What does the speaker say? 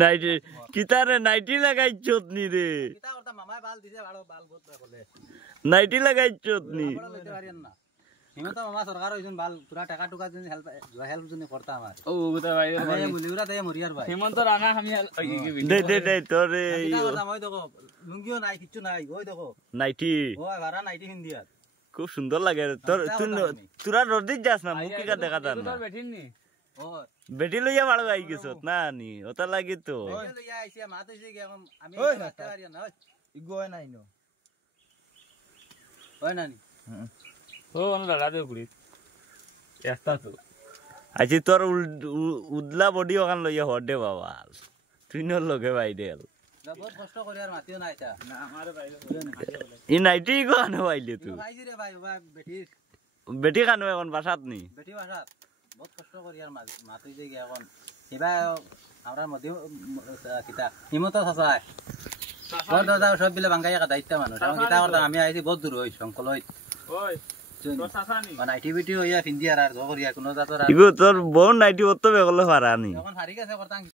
ninety কিতারে ninety লাগাইছত নি রে ninety লাগাইছত নি হিমন্ত মামা সরকার হইছেন ভাল পুরা টাকা টুকা দিন হেল্প জনি করতা আমার ও গুতা ভাই আমি মুলিউরা দে মরিয়ার ভাই হিমন্ত রানা আমি দে তোরে ওই দেখো লুঙ্গিও নাই কিছু নাই ওই দেখো নাইটি ও ভাড়া নাইটি হিন্দিয়াত খুব সুন্দর লাগে তোর তোরা রোদিত যাস না মুখ কিকা দেখা দান না বেঠিন নি ও বেটি লইয়া ভালো আই গেছত না নি ওটা লাগি তো লইয়া আইছে মা তো যে আমি রাখতে পারি না ইগো নাই নো ওই নানি ও অন দাদা দে পুরি একটা তো আজি তোর উদলা বডি ওখান লইয়া হডে বাবা তুই ন লগে বাইদেল বহুত কষ্ট করি আর মাতিও না এটা না আমারে বাইরে ই নাইটি কোন বাইলে তুই ভাইজি রে ভাই বেটি বেটি কানো এখন বাসাত নি বেটি বাসাত বহুত কষ্ট করি আর মাতি যে এখন এবা আমরা মধ্যে কিতা হিমন্ত সাসায় বহুত দাদা সব বিলে বাঙ্গাইয়া দায়িত্ব মানুষ আমি কিতা করতাম আমি আইছি বহুত দূর হই সংকলই ওই তোর সাসানি মানে আইটিভিটি হইয়া ফিন্দি আর জগরিয়া কোনো জাতর ইগো তোর বোন নাইটি অত বেগলে পারানি এখন হারি গেছে করতাম